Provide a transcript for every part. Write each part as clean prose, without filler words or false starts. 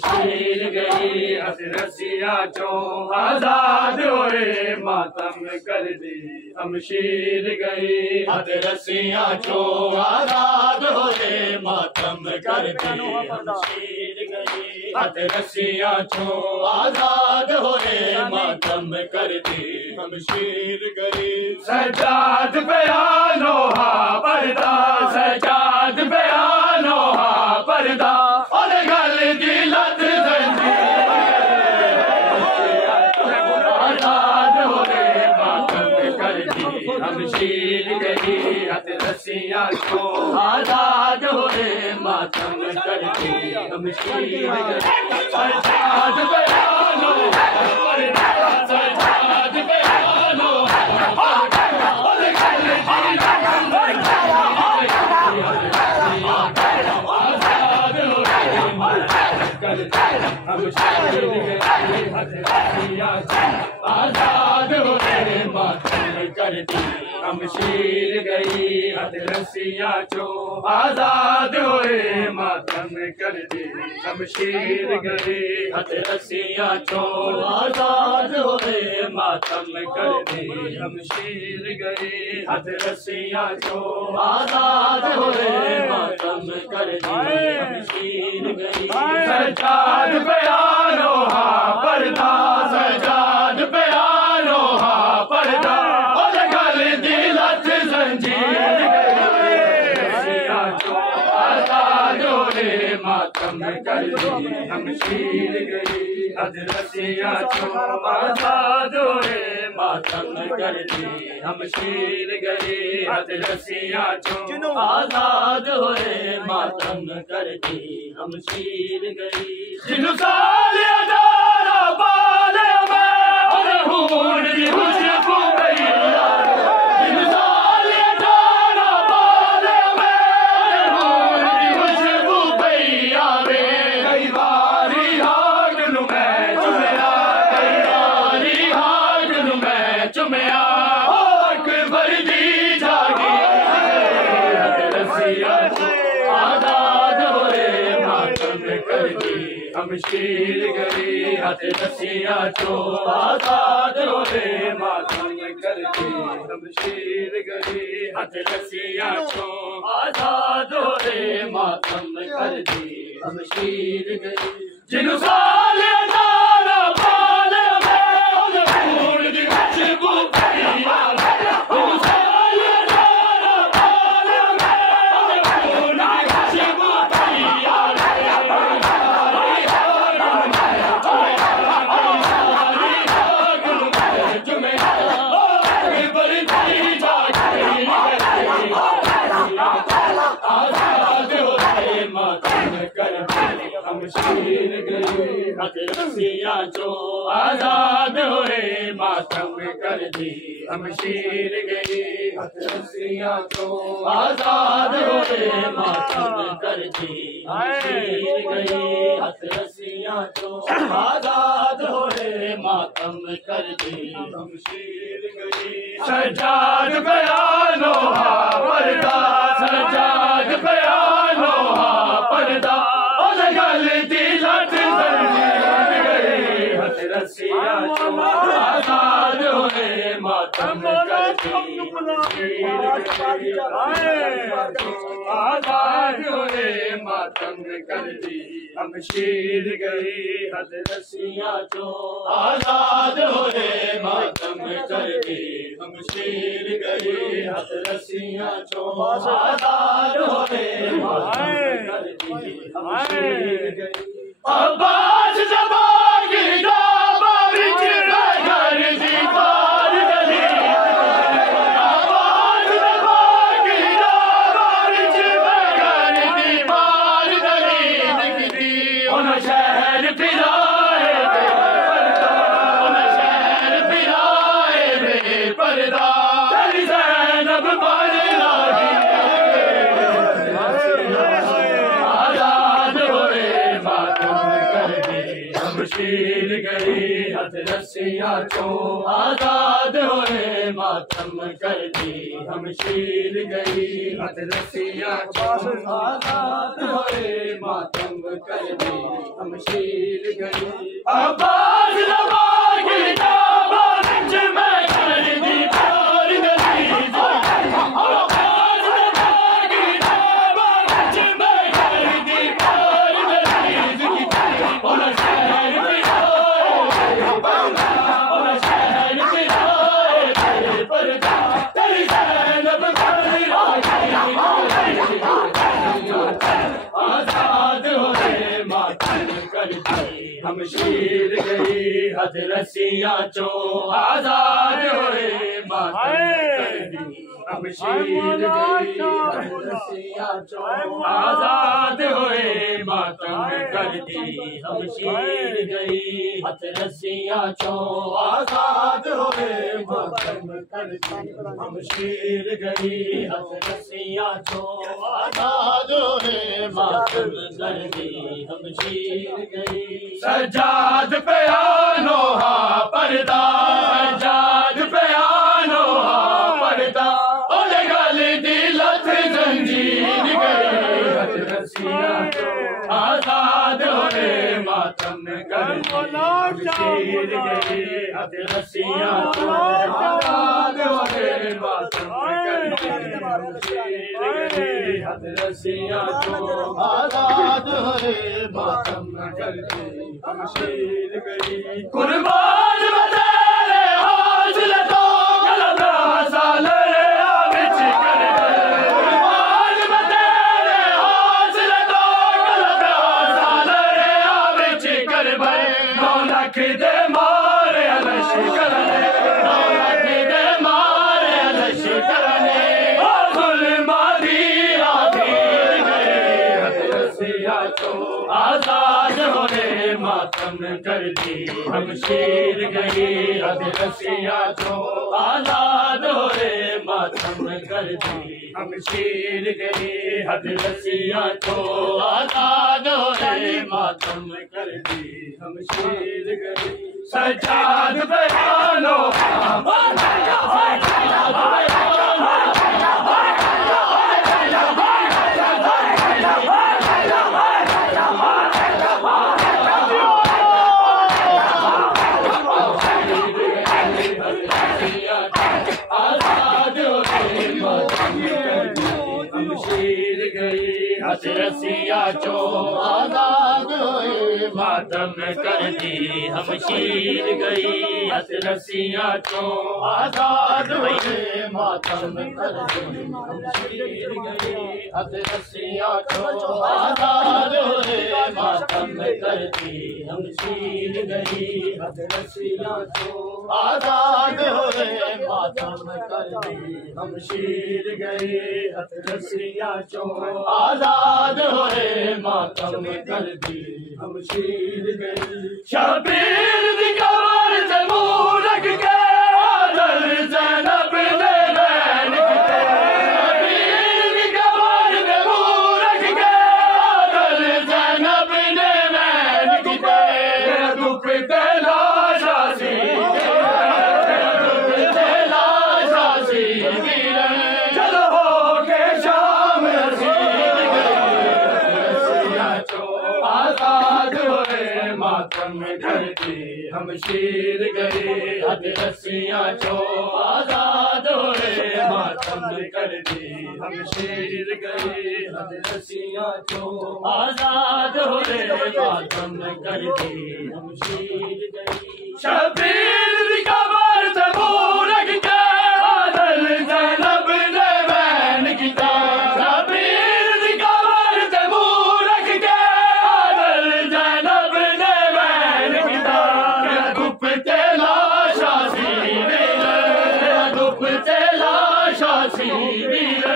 शमशीर गई हथ रस्सियां चो आजाद होए मातम कर दी शमशीर गई हथ रस्सियां चो आजाद होए मातम कर दी शमशीर गई हथ रस्सियां चो आजाद होए मातम कर दी शमशीर गई सजाद बयानो हा पर्दा सजाद बयानो हा पर्दा और गल दी लत आजाद होए मातम कर दी शमशीर गई हथ रस्सियां चो आजाद होए मातम कर दी शमशीर गई सजाद बयानो पर्दा सजाद बयानो और गल दी आजाद होए मातम कर दी शमशीर गई हथ रस्सियां चो आजाद होए मातम कर दी शमशीर गई हथ रस्सियां चो आजाद होए मातम कर दी शमशीर गई हथ रस्सियां चो आजाद होए मातम कर दी शमशीर गई सजाद बयानो हा पर्दा सजाद बयानो हा पर्दा और गल दी लत जंजीर गई रस्सियां चो आजाद होए मातम कर दी शमशीर गई हथ रस्सियां चो आजाद होए मातम कर दी शमशीर गई हथ रस्सियां चो आजाद होए मातम कर दी शमशीर गई जिनु साले अदारा पाले में और हूर दी खुशबू गई जिनु साले अदारा पाले में और हूर दी खुशबू गई आवे कई बारी हाग नु मैं चुमया कई बारी हाग नु मैं चुमया अकबर दी जागी रस्सियां आजाद होए मातम कर दी शमशीर गई हथ रस्सियां चो आजाद होए मातम कर दी शमशीर गई हथ रस्सियां चो आजाद होए मातम कर दी शमशीर गई जिनु साले नारा पाले में और फूल दी खुशबू गई जिनु साले नारा पाले में और फूल दी खुशबू गई आजाद होए मातम कर दी शमशीर गई हथ रस्सियां चो आजाद होए मातम कर दी शमशीर गई हथ रस्सियां चो आजाद होए मातम कर दी शमशीर गई हथ रस्सियां चो आजाद होए मातम कर दी शमशीर गई सजाद बयानो हा पर्दा सजाद बयानो हा पर्दा और गल दी लत जंजीर गई हथ रस्सियां चो आजाद होए मातम कर दी आजाद होए मातम कर दी शमशीर गई हथ रस्सियां चो आजाद होए मातम कर दी शमशीर गई हथ रस्सियां चो आजाद होए मातम कर दी शमशीर गई अब्बास जबा की डाबा विच घर दी पार गली अब्बास जबा की डाबा विच घर दी पार गली दिखदी उन शहर फिराए उन शहर फिराए बेपर्दा तेरी ज़ैनब बन लाही आजाद होए मातम कर रस्सियां चों आजाद हुए मातम कर दी हमशीर गई हथ रस्सियां चों आजाद हुए मातम कर दी हमशीर गई आवाज लगा गिरता बारिश में कर दी प्यार गली आवाज लगा गिरता बारिश में कर दी प्यार गली और शहर आजाद होए मातम कर दी हमशीर गई हथ रस्सियां चों आजाद होए मातम कर दी हमशीर गई हथ रस्सियां चों आजाद होए मातम कर दी हमशीर गई हथ रस्सियां चों आजाद होए मातम कर दी हमशीर गई हथ रस्सियां चों आजाद होए मातम कर दी हमशीर गई सजाद पे आनोहा पर्दा सजाद पे आनोहा पर्दा ओले गल दी लथ जंजीर गई हथ रस्सियां चों आजाद होए मातम कर दी हमशीर गई हथ रस्सियां चों आजाद होए मातम कर दी हमशीर गई हथ रस्सियां चों आजाद होए मातम कर दी हमशीर गई कुर्बान बतेरे हौसले तो कलम साले बिच कर कुर्बान बतेरे हौसले तो कलम साले बिच कर 9 लाख दे मारे लश्कर ने 9 लाख दे मारे लश्कर ने जुल्मा दी आखिर गई हथ रस्सियां चों आजाद होए मातम कर दी हमशीर गई हथ रस्सियां चों आजाद होए मातम कर दी हमशीर गई हथ रस्सियां चों आजाद होए मातम कर दी हमशीर गई सजाद बयानो हमशीर गई हथ रस्सियां चों आजाद होए मातम कर दी हमशीर गई हथ रस्सियां चों आजाद होए मातम कर दी हमशीर गई हथ रस्सियां चों आजाद होए मातम कर दी हमशीर गई हथ रस्सियां चों आजाद होए मातम कर दी हमशीर गई हथ रस्सियां चों आजाद होए मातम कर दी हमशीर गई शबीर दी कमर ते मुंह रख के आदल ज़ैनब ने बैन किते शबीर दी कमर ते मुंह रख के आदल ज़ैनब ने बैन किते दुख ते लाशा सी चलो हो के शाम आजाद होए मातम कर दी हमशीर गई हथ रस्सियां चों आजाद होए मातम कर दी हमशीर गई हथ रस्सियां चों आजाद होए मातम कर दी हमशीर गई शबीर दी कमर ते मुंह रख के आदल ज़ैनब ने बैन किता शबीर दी कमर ते मुंह रख के आदल ज़ैनब ने बैन किता धुप ते लाशा सी वीर धुप ते लाशा सी वीर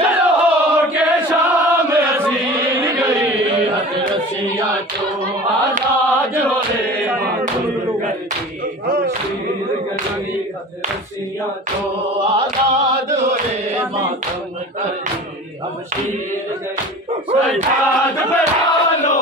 चलो हो के शाम हसीन गई हथ रस्सियां चों आजाद होए मातम कर दी हमशीर गई हथ रस्सियां चों आजाद होए मातम कर दी हमशीर गई सजाद बयानो